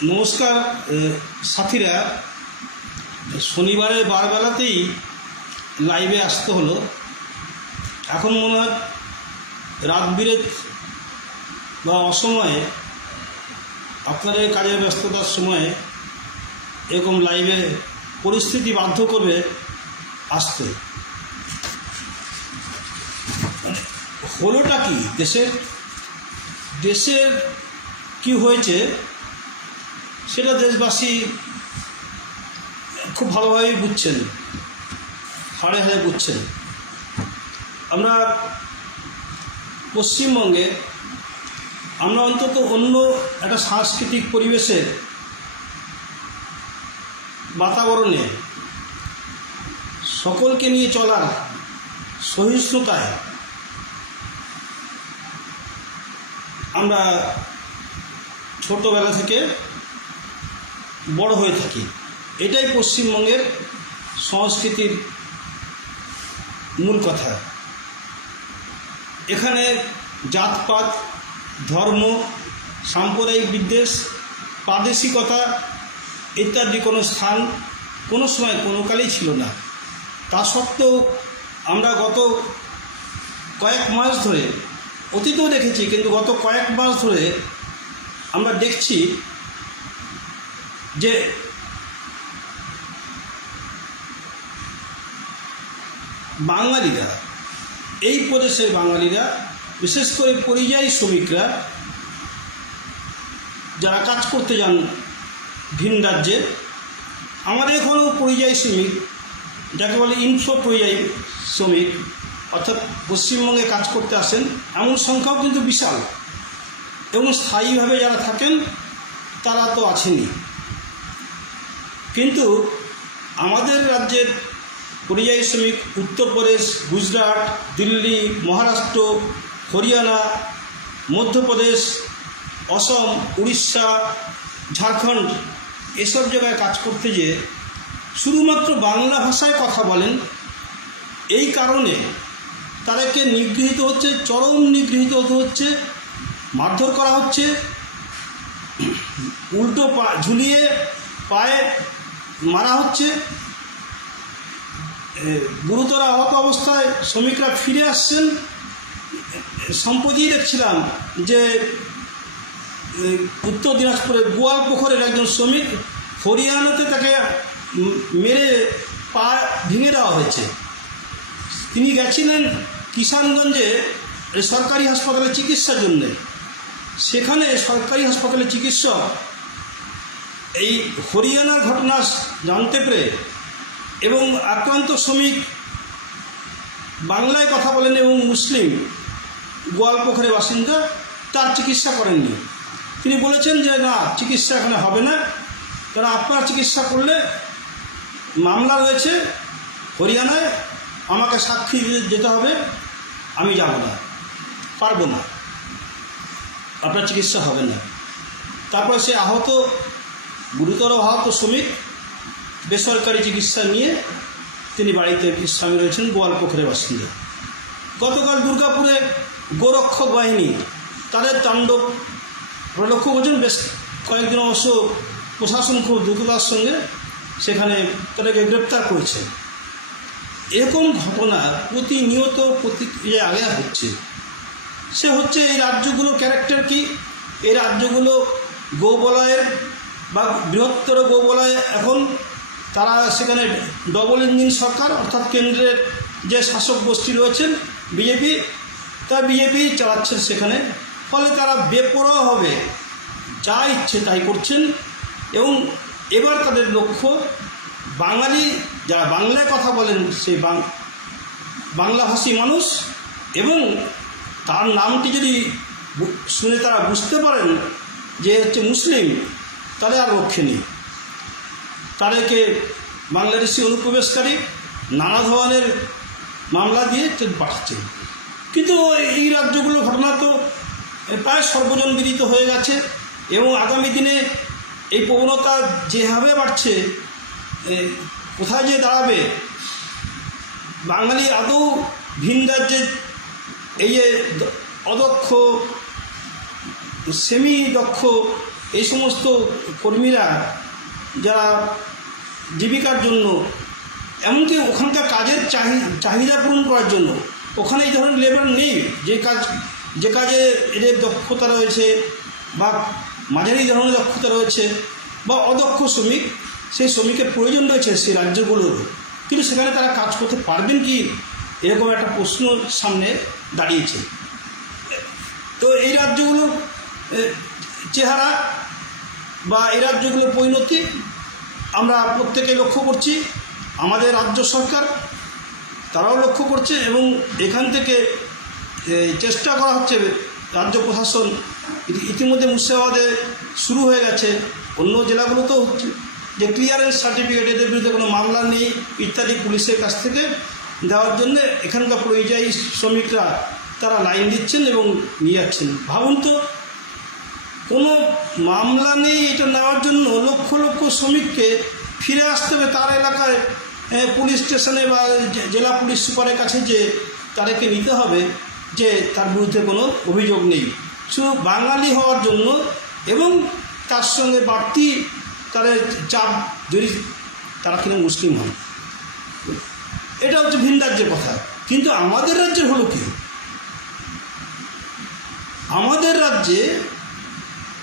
নমস্কার সাথীরা শনিবারে বারবেলাতেই লাইভে আসতে হলো। এখন মনে হয় রাত বিরেত বা অসময়ে আপনাদের কাজের ব্যস্ততার সময়ে এরকম লাইভে পরিস্থিতি বাধ্য করবে আসতে। হলোটা কি? দেশের দেশের কি হয়েছে? সেটা দেশবাসী খুব ভালোভাবেই বুঝছেন, হাড়ে হাড়ে বুঝছেন। আমরা পশ্চিমবঙ্গে, আমরা অন্তত অন্য একটা সাংস্কৃতিক পরিবেশে বাতাবরণে সকলকে নিয়ে চলার সহিষ্ণুতায় আমরা ছোটোবেলা থেকে বড় হয়ে থাকি। এটাই পশ্চিমবঙ্গের সংস্কৃতির মূল কথা। এখানে জাতপাত, ধর্ম, সাম্প্রদায়িক বিদ্বেষ, প্রাদেশিকতা ইত্যাদি কোনো স্থান কোনো সময় কোনো কালেই ছিল না। তা সত্ত্বেও আমরা গত কয়েক মাস ধরে অতীতেও দেখেছি, কিন্তু গত কয়েক মাস ধরে আমরা দেখছি যে বাঙালিরা, এই প্রদেশের বাঙালিরা, বিশেষ করে পরিযায়ী শ্রমিকরা, যারা কাজ করতে যান ভিন রাজ্যে, আমাদের এখানেও পরিযায়ী শ্রমিক, যাকে বলে ইনফ্লো পরিযায়ী শ্রমিক, অর্থাৎ পশ্চিমবঙ্গে কাজ করতে আসেন, এমন সংখ্যাও কিন্তু বিশাল। এবং স্থায়ীভাবে যারা থাকেন, তারা তো আছেনই। কিন্তু আমাদের রাজ্যের পরিযায়ী শ্রমিক উত্তরপ্রদেশ গুজরাট, দিল্লি, মহারাষ্ট্র, হরিয়ানা, মধ্যপ্রদেশ, অসম, উড়িষ্যা, ঝাড়খণ্ড এসব জায়গায় কাজ করতে যেয়ে শুধুমাত্র বাংলা ভাষায় কথা বলেন, এই কারণে তাদেরকে নিগৃহীত হচ্ছে, চরম নিগৃহীত হতে হচ্ছে, মারধর করা হচ্ছে, উল্টো পা ঝুলিয়ে পায়ে মারা হচ্ছে গুরুতর আহত অবস্থায় শ্রমিকরা ফিরে আসছেন। সম্প্রতি দেখছিলাম যে উত্তর দিনাজপুরের গোয়াল পুকুরের একজন শ্রমিক হরিয়ানাতে তাকে মেরে পা ভেঙে দেওয়া হয়েছে। তিনি গেছিলেন কিষানগঞ্জে সরকারি হাসপাতালে চিকিৎসার জন্যে। সেখানে সরকারি হাসপাতালে চিকিৎসক এই হরিয়ানার ঘটনা জানতে পেরে এবং আক্রান্ত শ্রমিক বাংলায় কথা বলেন এবং মুসলিম গোয়ালপোখরের বাসিন্দা তার চিকিৎসা করেননি। তিনি বলেছেন যে, না, চিকিৎসা এখানে হবে না। কারণ আপনার চিকিৎসা করলে মামলা রয়েছে হরিয়ানায়। আমাকে সাক্ষী যেতে হবে। আমি যাব না। পারব না। আপনার চিকিৎসা হবে না। তারপর সে আহত গুরুতর আহত শ্রমিক বেসরকারি চিকিৎসা নিয়ে তিনি বাড়িতে বিশ্রামে রয়েছেন গোয়ালপুকুরের বাসিন্দা। গতকাল দুর্গাপুরে গোরক্ষক বাহিনী তাদের তাণ্ডব লক্ষ্য করছেন। বেশ কয়েকদিন অবশ্য প্রশাসন খুব দ্রুততার সঙ্গে সেখানে তাদেরকে গ্রেপ্তার করেছে। এরকম ঘটনা প্রতিনিয়ত প্রতি আগে হচ্ছে। সে হচ্ছে এই রাজ্যগুলোর ক্যারেক্টার কি? এই রাজ্যগুলো গৌবলয়ের বা বৃহত্তর গোবলায় এখন তারা সেখানে ডবল ইঞ্জিন সরকার, অর্থাৎ কেন্দ্রের যে শাসক গোষ্ঠী রয়েছেন বিজেপি তা বিজেপি চালাচ্ছেন সেখানে। ফলে তারা বেপরোয়া হবে। যা ইচ্ছে তাই করছেন এবং এবার তাদের লক্ষ্য বাঙালি, যারা বাংলায় কথা বলেন, সেই বাংলাভাষী মানুষ এবং তার নামটি যদি শুনে তারা বুঝতে পারেন যে হচ্ছে মুসলিম তাহলে আর রক্ষে নেই। তাদেরকে বাংলাদেশি অনুপ্রবেশকারী নানা ধরনের মামলা দিয়ে পাঠাচ্ছে। কিন্তু এই রাজ্যগুলো ঘটনা তো প্রায় সর্বজন বিদিত হয়ে গেছে এবং আগামী দিনে এই প্রবণতা যেভাবে বাড়ছে কোথায় যে দাঁড়াবে, বাঙালি আদৌ ভিন রাজ্যে এই যে অদক্ষ সেমি দক্ষ এই সমস্ত কর্মীরা যারা জীবিকার জন্য, এমনকি ওখানকার কাজের চাহি- চাহিদা পূরণ করার জন্য, ওখানে এই ধরনের লেবার নেই। যে কাজ, যে কাজে এদের দক্ষতা রয়েছে বা মাঝারি ধরনের দক্ষতা রয়েছে বা অদক্ষ শ্রমিক, সেই শ্রমিকের প্রয়োজন রয়েছে সেই রাজ্যগুলোর। কিন্তু সেখানে তারা কাজ করতে পারবেন কি? এরকম একটা প্রশ্ন সামনে দাঁড়িয়েছে। তো এই রাজ্যগুলোর চেহারা বা এই রাজ্যগুলোর পরিণতি, আমরা প্রত্যেকে লক্ষ্য করছি। আমাদের রাজ্য সরকার, তারাও লক্ষ্য করছে এবং এখান থেকে চেষ্টা করা হচ্ছে রাজ্য প্রশাসন। ইতি- ইতিমধ্যে মুর্শিদাবাদে শুরু হয়ে গেছে। অন্য জেলাগুলোতেও হচ্ছে। যে ক্লিয়ারেন্স সার্টিফিকেট এদের বিরুদ্ধে কোনো মামলা নেই, ইত্যাদি পুলিশের কাছ থেকে দেওয়ার জন্য এখানকার পরিযায়ী শ্রমিকরা তারা লাইন দিচ্ছেন এবং নিয়ে যাচ্ছেন। ভাবুন তো কোনো মামলা নেই, এটা নেওয়ার জন্য লক্ষ লক্ষ শ্রমিককে ফিরে আসতে হবে তার এলাকায়। পুলিশ স্টেশনে বা জেলা পুলিশ সুপারের কাছে যে তাদেরকে নিতে হবে, যে তার বিরুদ্ধে কোনো অভিযোগ নেই। শুধু বাঙালি হওয়ার জন্য এবং তার সঙ্গে বাড়তি তাদের চাপ যদি তারা কিনা মুসলিম হন। এটা হচ্ছে ভিন রাজ্যের কথা। কিন্তু আমাদের রাজ্যের হলো কি? আমাদের রাজ্যে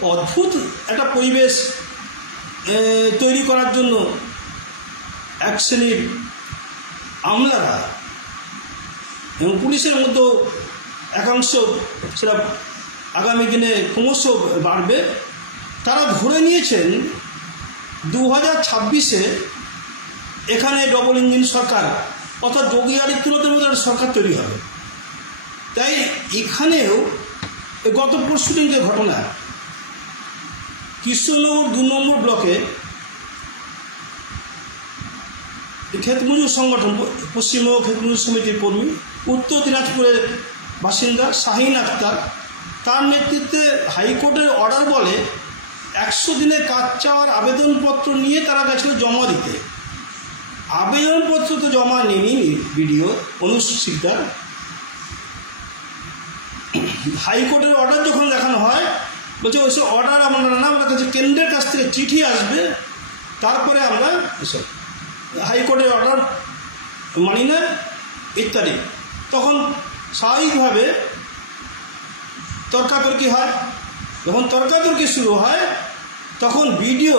অদ্ভুত একটা পরিবেশ তৈরি করার জন্য এক শ্রেণির আমলারা এবং পুলিশের মধ্যে একাংশ সেটা আগামী দিনে ক্রমশ বাড়বে, তারা ধরে নিয়েছেন দু হাজার ছাব্বিশে এখানে ডবল ইঞ্জিন সরকার অর্থাৎ যোগী আদিত্যনাথের মতো একটা সরকার তৈরি হবে। তাই এখানেও গত পরশু দিন যে ঘটনা কৃষ্ণনগর দু নম্বর ব্লকে ক্ষেতমজুর সংগঠন, পশ্চিমবঙ্গ ক্ষেতমজুর সমিতির কর্মী, উত্তর দিনাজপুরের বাসিন্দা শাহিন আক্তার তার নেতৃত্বে হাইকোর্টের অর্ডার বলে একশো দিনে কাজ চাওয়ার আবেদনপত্র নিয়ে তারা গেছিল জমা দিতে। আবেদনপত্র তো জমা নেয়নি বিডিও অনুজ সিকদার। হাইকোর্টের অর্ডার যখন দেখানো হয় বলছে ওইসব অর্ডার আমরা না আমরা কাছে কেন্দ্রের কাছ থেকে চিঠি আসবে, তারপরে আমরা এসব হাইকোর্টের অর্ডার মানি না, ইত্যাদি। তখন স্বাভাবিকভাবে তর্কাতর্কি হয়। যখন তর্কাতর্কি শুরু হয়, তখন বিডিও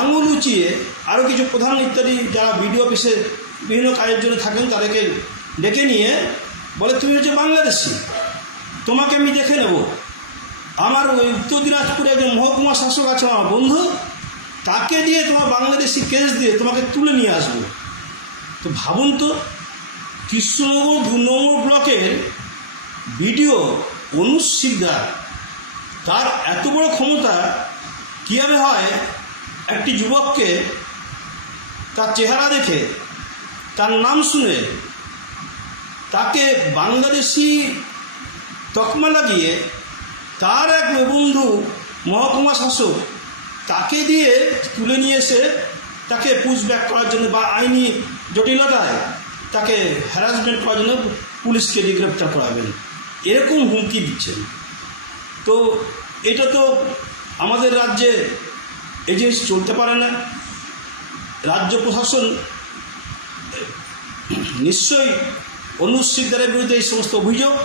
আঙুল উঁচিয়ে আরও কিছু প্রধান ইত্যাদি যারা বিডিও অফিসে বিভিন্ন কাজের জন্য থাকেন, তাদেরকে ডেকে নিয়ে বলে, তুমি হচ্ছে বাংলাদেশি, তোমাকে আমি দেখে নেব। আমার ওই উত্তর দিনাজপুরে একজন মহকুমা শাসক আছে আমার বন্ধু, তাকে দিয়ে তোমার বাংলাদেশি কেস দিয়ে তোমাকে তুলে নিয়ে আসব। তো ভাবুন তো, কৃষ্ণনগর দু নম্বর ব্লকের ভিডিও অনুজ তার এত বড় ক্ষমতা, কীভাবে হয় একটি যুবককে তার চেহারা দেখে, তার নাম শুনে, তাকে বাংলাদেশি তকমা লাগিয়ে তার এক বন্ধু মহকুমা শাসক তাকে দিয়ে তুলে নিয়ে এসে তাকে পুশব্যাক করার জন্য বা আইনি জটিলতায় তাকে হ্যারাসমেন্ট করার জন্য পুলিশকে গ্রেপ্তার করাবেন। এরকম হুমকি দিচ্ছেন। তো এটা তো আমাদের রাজ্যে এই জিনিস চলতে পারে না। রাজ্য প্রশাসন নিশ্চয়ই অনুজ বিরুদ্ধে এই সমস্ত অভিযোগ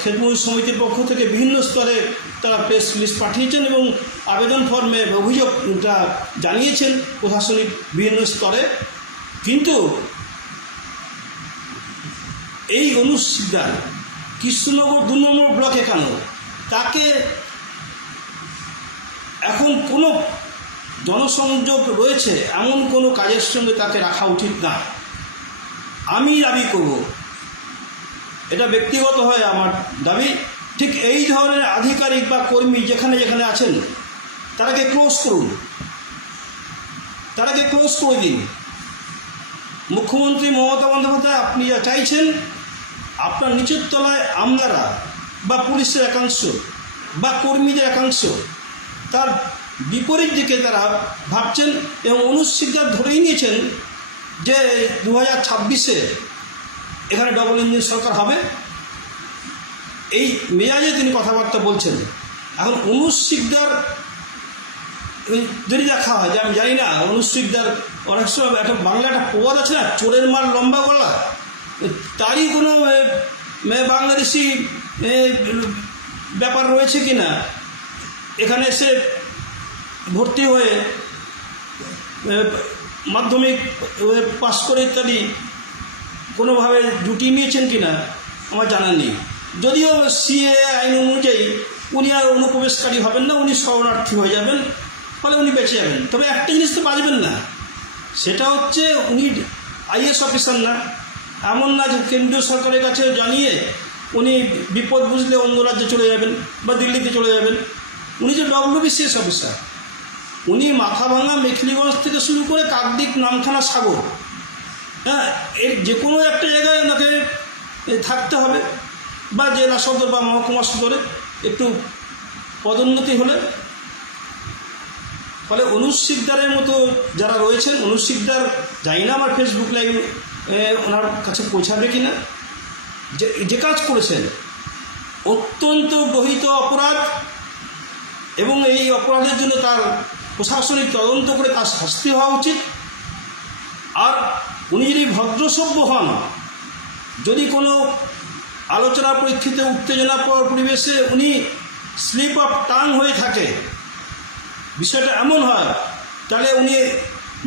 ক্ষেতমজুর সমিতির পক্ষ থেকে বিভিন্ন স্তরে তারা প্রেস লিস্ট পাঠিয়েছেন এবং আবেদন ফর্মে অভিযোগটা জানিয়েছেন প্রশাসনিক বিভিন্ন স্তরে। কিন্তু এই অনুসিদ্ধার কৃষ্ণনগর দু নম্বর ব্লকে কেন তাকে এখন কোনো জনসংযোগ রয়েছে, এমন কোনো কাজের সঙ্গে তাকে রাখা উচিত না। আমি দাবি করব এটা ব্যক্তিগত হয় আমার দাবি। ঠিক এই ধরনের আধিকারিক বা কর্মী যেখানে যেখানে আছেন, তারাকে ক্লোজ করুন। তারাকে ক্লোজ করে দিন। মুখ্যমন্ত্রী মমতা বন্দ্যোপাধ্যায়, আপনি যা চাইছেন, আপনার নিচের তলায় আমলারা বা পুলিশের একাংশ বা কর্মীদের একাংশ, তার বিপরীত দিকে তারা ভাবছেন এবং অনুশিক্ষা ধরেই নিয়েছেন যে দু হাজার ছাব্বিশে এখানে ডবল ইঞ্জিন সরকার হবে। এই মেয়াজে তিনি কথাবার্তা বলছেন। এখন ওই যদি দেখা হয়, যে আমি জানি না অনুজ শিকদার অনেক সময় একটা বাংলা একটা প্রবাদ আছে না, চোরের মাল লম্বা গলা, তারই কোনো বাংলাদেশি ব্যাপার রয়েছে কি না এখানে এসে ভর্তি হয়ে মাধ্যমিক পাশ করে ইত্যাদি কোনোভাবে জুটিয়ে নিয়েছেন কি না আমার জানা নেই। যদিও সিএ আইন অনুযায়ী উনি আর অনুপ্রবেশকারী হবেন না, উনি শরণার্থী হয়ে যাবেন, ফলে উনি বেঁচে যাবেন। তবে একটা জিনিস তো বাঁচবেন না, সেটা হচ্ছে উনি আইএস অফিসার না। এমন না যে কেন্দ্রীয় সরকারের কাছে জানিয়ে উনি বিপদ বুঝলে অন্য রাজ্যে চলে যাবেন বা দিল্লিতে চলে যাবেন। উনি যে ডব্লিউবিসিএস অফিসার, উনি মাথা ভাঙা মেখলিগঞ্জ থেকে শুরু করে কাকদ্বীপ, নামখানা, সাগর হ্যাঁ এর যে কোনো একটা জায়গায় ওনাকে থাকতে হবে বা জেলা সদর বা মহকুমা সদরে একটু পদোন্নতি হলে। ফলে অনুজ শিকদারের মতো যারা রয়েছেন, অনুজ জানি না আমার ফেসবুক লাইভ ওনার কাছে পৌঁছাবে কি না যে যে কাজ করেছেন, অত্যন্ত গহিত অপরাধ এবং এই অপরাধের জন্য তার প্রশাসনিক তদন্ত করে তার শাস্তি হওয়া উচিত। আর উনি যদি ভদ্রসভ্য হন, যদি কোনো আলোচনা পরীক্ষিতে উত্তেজনা পরিবেশে উনি স্লিপ অফ টাং হয়ে থাকে, বিষয়টা এমন হয়, তাহলে উনি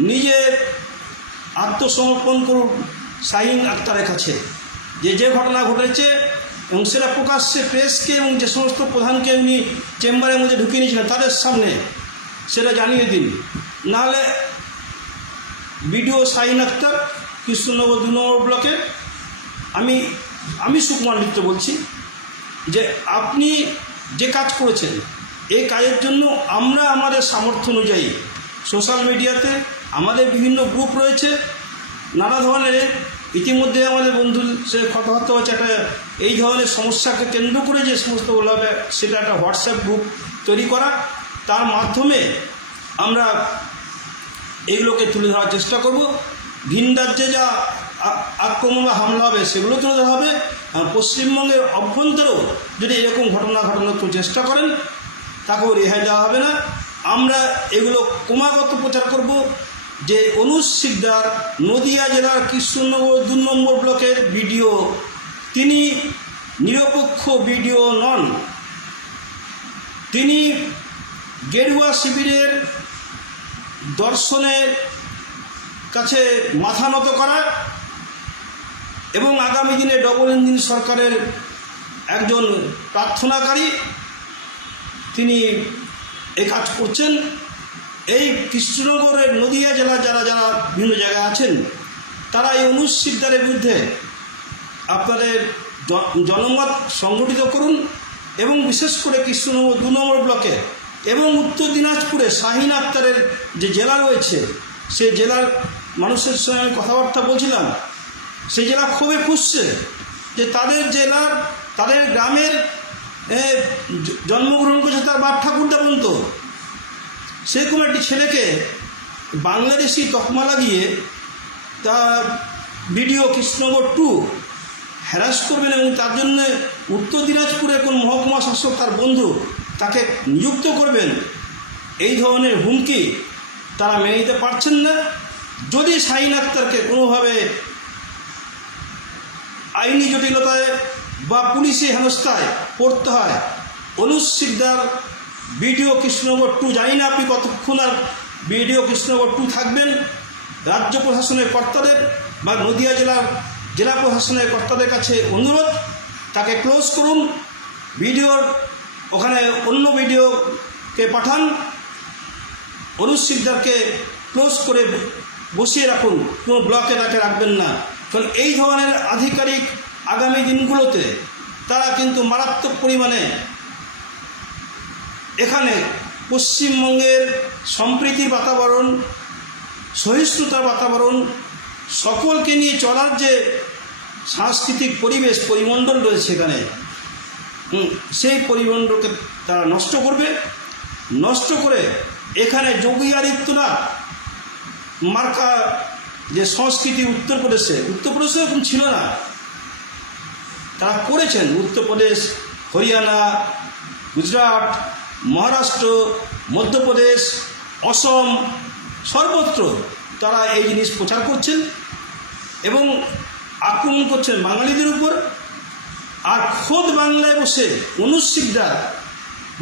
নিজে আত্মসমর্পণ করুন শাহিন আক্তারের কাছে। যে যে ঘটনা ঘটেছে এবং সেটা প্রকাশ্যে প্রেসকে এবং যে সমস্ত প্রধানকে উনি চেম্বারের মধ্যে ঢুকিয়ে নিয়েছিলেন তাদের সামনে, সেটা জানিয়ে দিন। নাহলে বিডিও শাহিন আক্তার কৃষ্ণনগর দু নম্বর ব্লকে। আমি আমি সুকুমার মিত্র বলছি যে আপনি যে কাজ করেছেন, এই কাজের জন্য আমরা আমাদের সামর্থ্য অনুযায়ী সোশ্যাল মিডিয়াতে আমাদের বিভিন্ন গ্রুপ রয়েছে। নানা ধরনের, ইতিমধ্যে আমাদের বন্ধু সে কথাবার্তা হচ্ছে একটা, এই ধরনের সমস্যাকে কেন্দ্র করে যে সমস্ত সেটা একটা হোয়াটসঅ্যাপ গ্রুপ তৈরি করা। তার মাধ্যমে আমরা এইগুলোকে তুলে ধরার চেষ্টা করব। ভিন রাজ্যে যা আক্রমণ বা হামলা হবে, সেগুলো তুলে ধরা হবে। পশ্চিমবঙ্গের অভ্যন্তরেও যদি এরকম ঘটনা ঘটানোর কেউ চেষ্টা করেন, তাকেও রেহাই দেওয়া হবে না। আমরা এগুলো ক্রমাগত প্রচার করব যে অনুজ শিকদার নদিয়া জেলার কৃষ্ণনগর দু নম্বর ব্লকের বিডিও। তিনি নিরপেক্ষ বিডিও নন। তিনি গেরুয়া শিবিরের দর্শনের কাছে মাথা নত করা এবং আগামী দিনে ডবল ইঞ্জিন সরকারের একজন প্রার্থনাকারী তিনি এই কাজ করছেন। এই কৃষ্ণনগরের নদিয়া জেলা যারা যারা বিভিন্ন জায়গায় আছেন, তারা এই অনুজ বিরুদ্ধে আপনাদের জনমত সংগঠিত করুন এবং বিশেষ করে কৃষ্ণনগর দু নম্বর ব্লকে এবং উত্তর দিনাজপুরে শাহিন আক্তারের যে জেলা রয়েছে সেই জেলার মানুষের সঙ্গে আমি কথাবার্তা বলছিলাম সেই জেলা ক্ষোভে ফুসছে যে তাদের জেলার, তাদের গ্রামের জন্মগ্রহণ করেছে তার বাপ ঠাকুরদা পর্যন্ত। সেরকম একটি ছেলেকে বাংলাদেশি তকমা লাগিয়ে তা ভিডিও কৃষ্ণনগর টু হ্যারাস করবেন এবং তার জন্য উত্তর দিনাজপুরের কোন মহকুমা শাসক তার বন্ধু তাকে নিযুক্ত করবেন। এই ধরনের হুমকি তারা মেনে নিতে পারছেন না। যদি শাহিন আক্তারকে কোনোভাবে আইনি জটিলতায় বা পুলিশি হেনস্থায় পড়তে হয়, অনুজ শিকদার বিডিও কৃষ্ণনগর টু, জানি না আপনি কতক্ষণ আর বিডিও কৃষ্ণনগর টু থাকবেন। রাজ্য প্রশাসনের কর্তাদের বা নদিয়া জেলার জেলা প্রশাসনের কর্তাদের কাছে অনুরোধ, তাকে ক্লোজ করুন। ভিডিওর ওখানে অন্য ভিডিওকে পাঠান। অনুজ শিকদারকে ক্লোজ করে বসিয়ে রাখুন। কোনো ব্লকে তাকে রাখবেন না। কারণ এই ধরনের আধিকারিক আগামী দিনগুলোতে তারা কিন্তু মারাত্মক পরিমাণে এখানে পশ্চিমবঙ্গের সম্প্রীতির বাতাবরণ, সহিষ্ণুতার বাতাবরণ, সকলকে নিয়ে চলার যে সাংস্কৃতিক পরিবেশ পরিমণ্ডল রয়েছে এখানে সেই পরিমণ্ডলকে তারা নষ্ট করবে, নষ্ট করে এখানে যোগী আদিত্যনাথ মার্কা যে সংস্কৃতি উত্তরপ্রদেশে উত্তরপ্রদেশে এরকম ছিল না। তারা করেছেন উত্তরপ্রদেশ হরিয়ানা, গুজরাট, মহারাষ্ট্র, মধ্যপ্রদেশ, অসম, সর্বত্র তারা এই জিনিস প্রচার করছেন এবং আক্রমণ করছেন বাঙালিদের উপর। আর খোদ বাংলায় বসে অনুশিকদার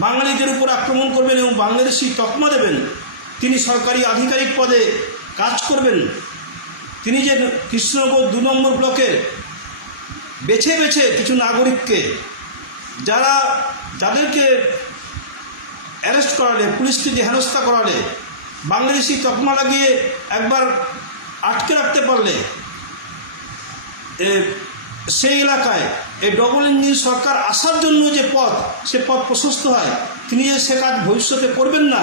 বাঙালিদের উপর আক্রমণ করবেন এবং বাংলাদেশি তকমা দেবেন, তিনি সরকারি আধিকারিক পদে কাজ করবেন, তিনি যে কৃষ্ণনগর দু নম্বর ব্লকের বেছে বেছে কিছু নাগরিককে, যারা যাদেরকে অ্যারেস্ট করালে, পুলিশকে যে হেনস্থা করালে, বাংলাদেশি তকমা লাগিয়ে একবার আটকে রাখতে পারলে সেই এলাকায় এই ডবল ইঞ্জিন সরকার আসার জন্য যে পথ, সে পথ প্রশস্ত হয়। তিনি যে সে কাজ ভবিষ্যতে করবেন না,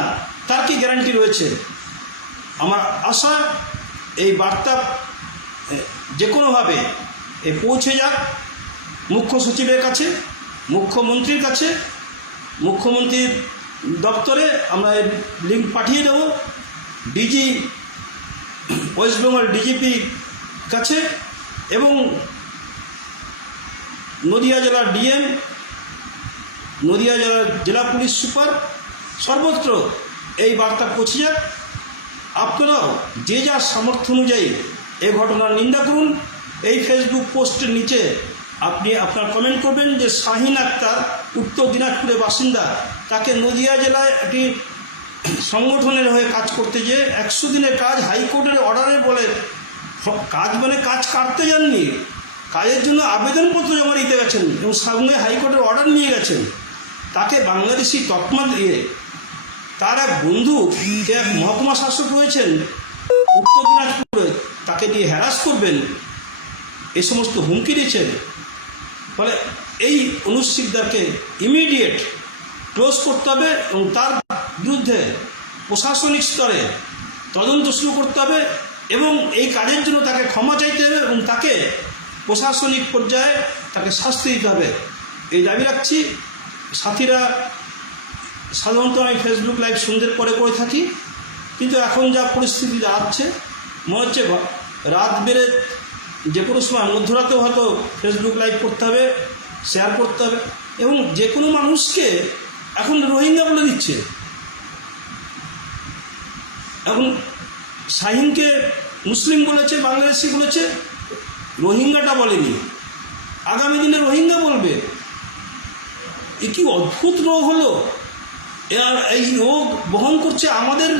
তার কি গ্যারান্টি রয়েছে? আমার আশা, এই বার্তা যে কোনোভাবে এ পৌঁছে যাক। মুখ্য সচিবের কাছে, মুখ্যমন্ত্রীর কাছে, মুখ্যমন্ত্রীর দপ্তরে আমরা লিঙ্ক পাঠিয়ে দেব। ডিজি, ওয়েস্ট বেঙ্গল ডিজিপি কাছে এবং নদিয়া জেলার ডিএম, নদিয়া জেলার জেলা পুলিশ সুপার, সর্বত্র এই বার্তা পৌঁছে যাক। আপনারাও যে যার সামর্থ্য অনুযায়ী এই ঘটনার নিন্দা করুন। এই ফেসবুক পোস্টের নিচে আপনি আপনার কমেন্ট করবেন যে শাহিন আক্তার, উত্তর দিনাজপুরের বাসিন্দা, তাকে নদিয়া জেলায় একটি সংগঠনের হয়ে কাজ করতে যে একশো দিনের কাজ হাইকোর্টের অর্ডারে বলে, কাজ মানে কাজ কাটতে যাননি। কাজের জন্য আবেদনপত্র জমা দিতে গেছেন এবং সামনে হাইকোর্টের অর্ডার নিয়ে গেছেন। তাকে বাংলাদেশি তকমা দিয়ে তার এক বন্ধু যে এক মহকুমা শাসক রয়েছেন, উত্তর দিনাজপুরে তাকে দিয়ে হ্যারাস করবেন। এই সমস্ত হুমকি দিয়েছেন ফলে এই অনুজ ইমিডিয়েট ক্লোজ করতে হবে এবং তার বিরুদ্ধে প্রশাসনিক স্তরে তদন্ত শুরু করতে হবে এবং এই কাজের জন্য তাকে ক্ষমা চাইতে হবে এবং তাকে প্রশাসনিক পর্যায়ে তাকে শাস্তি দিতে হবে। এই দাবি রাখছি। সাথীরা সাধারণত আমি ফেসবুক লাইভ সন্ধ্যের পরে করে থাকি। কিন্তু এখন যা পরিস্থিতি যাচ্ছে মনে হচ্ছে রাত বেড়ে যে কোনো সময় মধ্যরাতেও হয়তো ফেসবুক লাইভ করতে হবে শেয়ার করতে হবে এবং যে কোনো মানুষকে এখন রোহিঙ্গা বলে দিচ্ছে। এখন শাহিনকে মুসলিম বলেছে, বাংলাদেশি বলেছে রোহিঙ্গাটা বলেনি। আগামী দিনে রোহিঙ্গা বলবে। এ কি অদ্ভুত রোগ হলো? এই রোগ বহন করছে আমাদের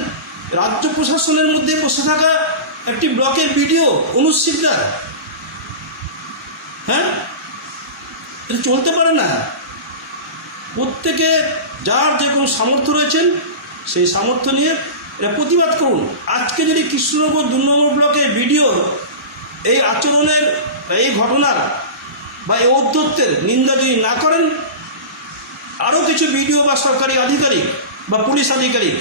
রাজ্য প্রশাসনের মধ্যে বসে থাকা একটি ব্লকের ভিডিও অনুশিকদার হ্যাঁ? এটা চলতে পারে না। প্রত্যেকে যার যে কোনো সামর্থ্য রয়েছেন, সেই সামর্থ্য নিয়ে এটা প্রতিবাদ করুন। আজকে যদি কৃষ্ণনগর দু নম্বর ব্লকের ভিডিও এই আচরণের, এই ঘটনার বা এই ঔদ্ধত্যের নিন্দা যদি না করেন আরও কিছু বিডিও বা সরকারি আধিকারিক বা পুলিশ আধিকারিক,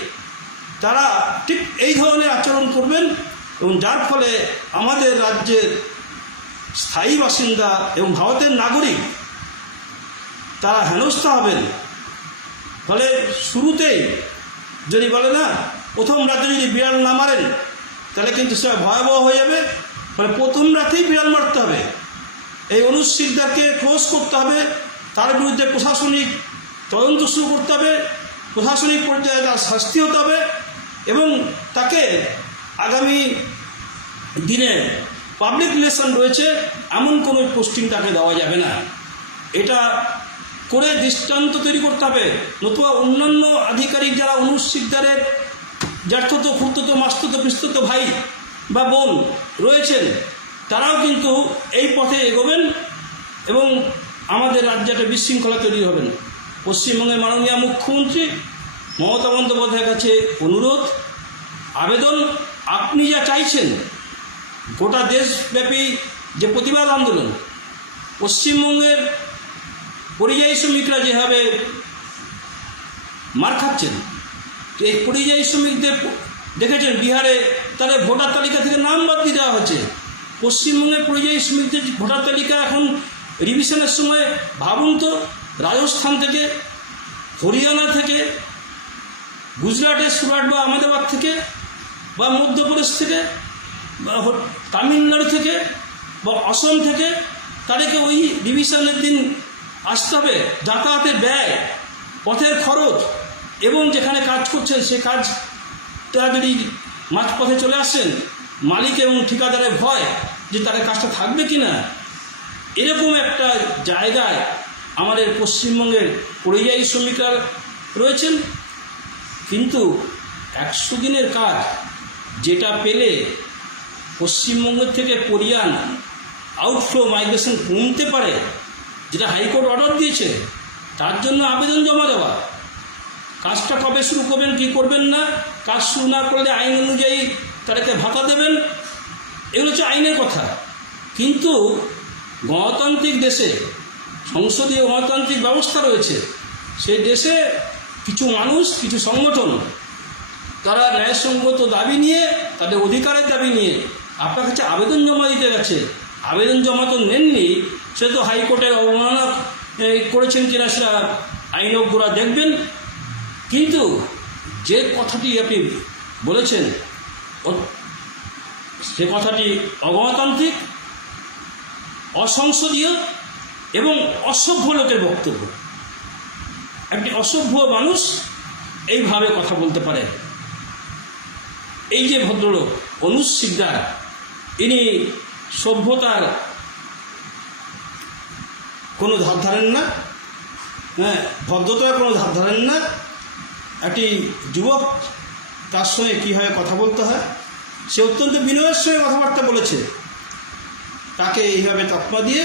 তারা ঠিক এই ধরনের আচরণ করবেন এবং যার ফলে আমাদের রাজ্যের স্থায়ী বাসিন্দা এবং ভারতের নাগরিক তারা হেনস্থা হবেন। ফলে শুরুতেই যদি বলে না, প্রথম রাজ্যে যদি বিড়াল না মারেন, তাহলে কিন্তু সেটা ভয়াবহ হয়ে যাবে। ফলে প্রথম রাতেই বিড়াল মারতে হবে। এই অনুশিকদারকে ক্লোজ করতে হবে। তার বিরুদ্ধে প্রশাসনিক তদন্ত শুরু করতে হবে। প্রশাসনিক পর্যায়ে তার শাস্তি হতে হবে এবং তাকে আগামী দিনে পাবলিক রিলেশন রয়েছে, এমন কোনো পোস্টিং তাকে দেওয়া যাবে না। এটা করে দৃষ্টান্ত তৈরি করতে হবে। নতুবা অন্যান্য আধিকারিক যারা অনুশিকদারের জ্যাঠত খুঁড়তো মাস্তত, পিস্তত ভাই বা বোন রয়েছেন, তারাও কিন্তু এই পথে এগোবেন এবং আমাদের রাজ্যে একটা বিশৃঙ্খলা তৈরি হবেন। পশ্চিমবঙ্গের মাননীয় মুখ্যমন্ত্রী মমতা বন্দ্যোপাধ্যায়ের কাছে অনুরোধ, আবেদন, আপনি যা চাইছেন, গোটা দেশব্যাপী যে প্রতিবাদ আন্দোলন, পশ্চিমবঙ্গের পরিযায়ী শ্রমিকরা যেভাবে মার খাচ্ছেন এই পরিযায়ী শ্রমিকদের দেখেছেন বিহারে তাদের ভোটার তালিকা থেকে নাম বাদ দিয়ে দেওয়া হচ্ছে। পশ্চিমবঙ্গের পরিযায়ী শ্রমিকদের ভোটার তালিকা এখন রিভিশনের সময়। ভাবুন তো, রাজস্থান থেকে, হরিয়ানা থেকে, গুজরাটের সুরাট বা আহমেদাবাদ থেকে, বা মধ্যপ্রদেশ থেকে, বা তামিলনাড়ু থেকে, বা অসম থেকে তাদেরকে ওই ডিভিশনের দিন আসতে হবে? যাতায়াতের ব্যয়, পথের খরচ, এবং যেখানে কাজ করছেন সে কাজটা যদি মাঝপথে চলে আসেন, মালিক এবং ঠিকাদারের ভয় যে তাদের কাজটা থাকবে কি না এরকম একটা জায়গায় আমাদের পশ্চিমবঙ্গের পরিযায়ী শ্রমিকরা রয়েছেন। কিন্তু একশো দিনের কাজ যেটা পেলে পশ্চিমবঙ্গ থেকে পরিয়ান আউটফ্লো মাইগ্রেশন কমতে পারে, যেটা হাইকোর্ট অর্ডার দিয়েছে, তার জন্য আবেদন জমা দেওয়া। কাজটা কবে শুরু করবেন, কি করবেন না, কাজ শুরু না করলে আইন অনুযায়ী তাদেরকে ভাতা দেবেন, এগুলো হচ্ছে আইনের কথা। কিন্তু গণতান্ত্রিক দেশে, সংসদীয় গণতান্ত্রিক ব্যবস্থা রয়েছে, সেই দেশে কিছু মানুষ, কিছু সংগঠন, তারা ন্যায়সঙ্গত দাবি নিয়ে, তাদের অধিকারের দাবি নিয়ে আপনার কাছে আবেদন জমা দিতে গেছে আবেদন জমা তো নেননি সে তো হাইকোর্টের অবমাননা করেছেন কিনা সেটা আইনজ্ঞরা দেখবেন। কিন্তু যে কথাটি আপনি বলেছেন সে কথাটি অগণতান্ত্রিক, অসংসদীয় এবং অসভ্য লোকের বক্তব্য। একটি অসভ্য মানুষ এইভাবে কথা বলতে পারে। এই যে ভদ্রলোক অনুজ সিকদার ইনি সভ্যতার কোনো ধার ধারেন না হ্যাঁ ভদ্রতার কোনো ধার ধারেন না একটি যুবক, তার সঙ্গে কীভাবে কথা বলতে হয়। সে অত্যন্ত বিনয়ের সঙ্গে কথাবার্তা বলেছে। তাকে এইভাবে তকমা দিয়ে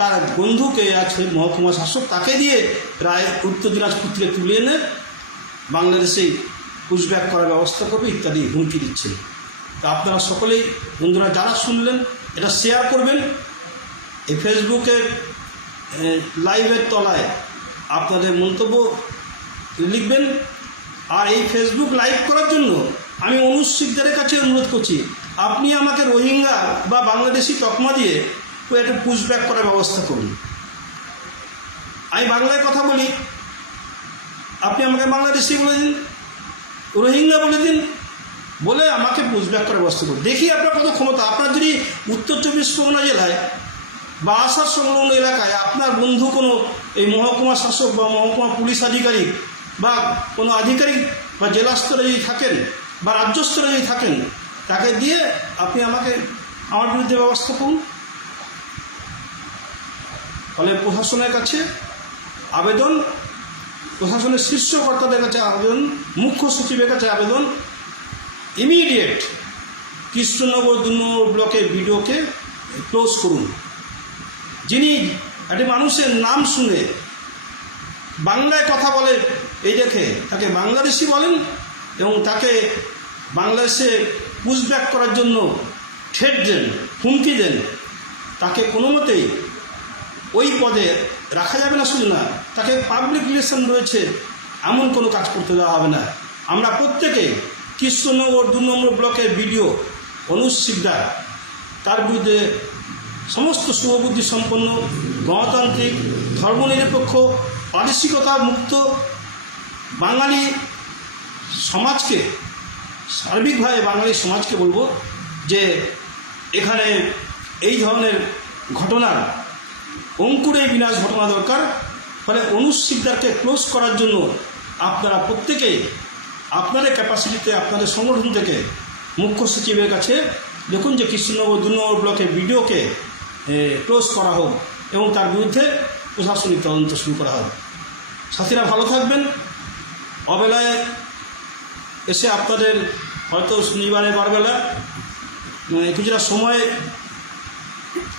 তার বন্ধুকে আছে মহকুমা শাসক তাকে দিয়ে রায় উত্তর দিনাজপুর থেকে তুলে এনে বাংলাদেশে পুশব্যাক করার ব্যবস্থা করবে ইত্যাদি হুমকি দিচ্ছে। তা আপনারা সকলেই বন্ধুরা যারা শুনলেন, এটা শেয়ার করবেন। এই ফেসবুকের লাইভের তলায় আপনাদের মন্তব্য লিখবেন। আর এই ফেসবুক লাইভ করার জন্য আমি অনুজ কাছে অনুরোধ করছি, আপনি আমাকে রোহিঙ্গা বা বাংলাদেশি তকমা দিয়ে ওই একটা পুশব্যাক করার ব্যবস্থা করুন। আমি বাংলায় কথা বলি, আপনি আমাকে বাংলাদেশি বলে দিন, রোহিঙ্গা বলে দিন, বলে আমাকে পুশব্যাক করার ব্যবস্থা করুন। দেখি আপনার কত ক্ষমতা। আপনার যদি উত্তর চব্বিশ পরগনা জেলায় বা আসার সংলগ্ন এলাকায় আপনার বন্ধু কোনো এই মহকুমা শাসক বা মহকুমা পুলিশ আধিকারিক বা কোনো আধিকারিক বা জেলা স্তরে যদি থাকেন বা রাজ্য স্তরে যদি থাকেন, তাকে দিয়ে আপনি আমাকে আমার বিরুদ্ধে ব্যবস্থা করুন। ফলে প্রশাসনের কাছে আবেদন, প্রশাসনের শীর্ষ কর্তাদের কাছে আবেদন, মুখ্য সচিবের কাছে আবেদন, ইমিডিয়েট কৃষ্ণনগর দু নম্বর ব্লকের বিডিওকে ক্লোজ করুন। যিনি একটি মানুষের নাম শুনে বাংলায় কথা বলে, এই দেখে তাকে বাংলাদেশি বলেন এবং তাকে বাংলাদেশে পুশব্যাক করার জন্য ঠেট দেন, হুমকি দেন। তাকে কোনো মতেই ওই পদে রাখা যাবে না শুধু না, তাকে পাবলিক রিলেশন রয়েছে, এমন কোনো কাজ করতে দেওয়া হবে না। আমরা প্রত্যেকে কৃষ্ণনগর দু নম্বর ব্লকের বিডিও অনুজ সিকদার তার বিরুদ্ধে সমস্ত শুভবুদ্ধি সম্পন্ন, গণতান্ত্রিক, ধর্মনিরপেক্ষ প্রাদেশিকতা মুক্ত বাঙালি সমাজকে, সার্বিকভাবে বাঙালি সমাজকে বলব যে এখানে এই ধরনের ঘটনার অঙ্কুরে বিনাশ ঘটনা দরকার। ফলে অনুশিকদারকে ক্লোজ করার জন্য আপনারা প্রত্যেকেই আপনাদের ক্যাপাসিটিতে, আপনাদের সংগঠন থেকে মুখ্য সচিবের কাছে দেখুন যে কৃষ্ণনগর দু নম্বর ব্লকের বিডিওকে ক্লোজ করা হোক এবং তার বিরুদ্ধে প্রশাসনিক তদন্ত শুরু করা হবে। সাথীরা ভালো থাকবেন। অবেলায় এসে আপনাদের হয়তো শনিবারে বারবেলা মানে কিছুটা সময়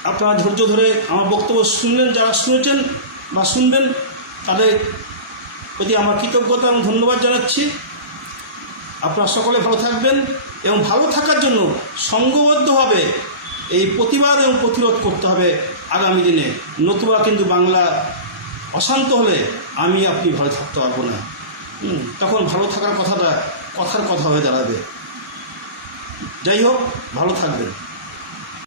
আপনারা ধৈর্য ধরে আমার বক্তব্য শুনলেন, যারা শুনেছেন বা শুনবেন, তাদের প্রতি আমার কৃতজ্ঞতা এবং ধন্যবাদ জানাচ্ছি। আপনারা সকলে ভালো থাকবেন এবং ভালো থাকার জন্য সঙ্গবদ্ধভাবে এই প্রতিবাদ এবং প্রতিরোধ করতে হবে। আগামী দিনে নতুবা কিন্তু বাংলা অশান্ত হলে আমি আপনি ভালো থাকতে পারব না। তখন ভালো থাকার কথাটা কথার কথা হয়ে দাঁড়াবে। যাই হোক, ভালো থাকবেন।